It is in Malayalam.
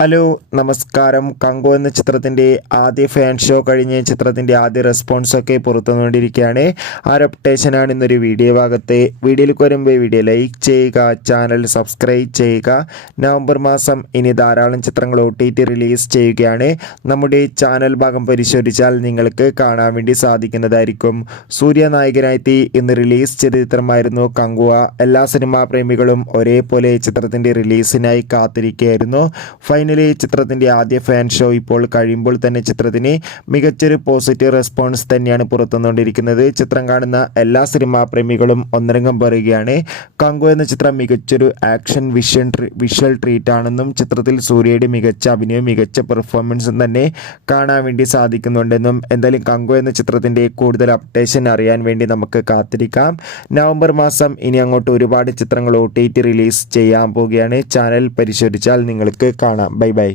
ഹലോ നമസ്കാരം. കങ്കോ എന്ന ചിത്രത്തിൻ്റെ ആദ്യ ഫാൻ ഷോ കഴിഞ്ഞ് ചിത്രത്തിൻ്റെ ആദ്യ റെസ്പോൺസൊക്കെ പുറത്തുകൊണ്ടിരിക്കുകയാണ്. ആ ഒരു അപ്ഡേഷനാണ് ഇന്നൊരു വീഡിയോ ഭാഗത്ത്. വീഡിയോയിലേക്ക് വരുമ്പോൾ വീഡിയോ ലൈക്ക് ചെയ്യുക, ചാനൽ സബ്സ്ക്രൈബ് ചെയ്യുക. നവംബർ മാസം ഇനി ധാരാളം ചിത്രങ്ങൾ OTT റിലീസ് ചെയ്യുകയാണ്. നമ്മുടെ ചാനൽ ഭാഗം പരിശോധിച്ചാൽ നിങ്ങൾക്ക് കാണാൻ വേണ്ടി സാധിക്കുന്നതായിരിക്കും. സൂര്യ നായകനായി ഇന്ന് റിലീസ് ചെയ്ത ചിത്രമായിരുന്നു കങ്കുവ. എല്ലാ സിനിമാ പ്രേമികളും ഒരേപോലെ ചിത്രത്തിൻ്റെ റിലീസിനായി കാത്തിരിക്കുകയായിരുന്നു. ഫൈനലി ചിത്രത്തിൻ്റെ ആദ്യ ഫാൻ ഷോ ഇപ്പോൾ കഴിയുമ്പോൾ തന്നെ ചിത്രത്തിന് മികച്ചൊരു പോസിറ്റീവ് റെസ്പോൺസ് തന്നെയാണ് പുറത്തുവന്നുകൊണ്ടിരിക്കുന്നത്. ചിത്രം കാണുന്ന എല്ലാ സിനിമാ പ്രേമികളും ഒന്നരംഗം പറയുകയാണ്. കങ്കു എന്ന ചിത്രം മികച്ചൊരു ആക്ഷൻ വിഷ്വൽ ട്രീറ്റ് ആണെന്നും ചിത്രത്തിൽ സൂര്യയുടെ മികച്ച അഭിനയവും മികച്ച പെർഫോമൻസും തന്നെ കാണാൻ വേണ്ടി സാധിക്കുന്നുണ്ടെന്നും എന്തായാലും കങ്കു എന്ന ചിത്രത്തിൻ്റെ കൂടുതൽ അപ്ഡേഷൻ അറിയാൻ വേണ്ടി നമുക്ക് കാത്തിരിക്കാം. നവംബർ മാസം ഇനി അങ്ങോട്ട് ഒരുപാട് ചിത്രങ്ങൾ OTT റിലീസ് ചെയ്യാൻ പോവുകയാണ്. ചാനൽ പരിശോധിച്ചാൽ നിങ്ങൾക്ക് കാണാം. Bye bye.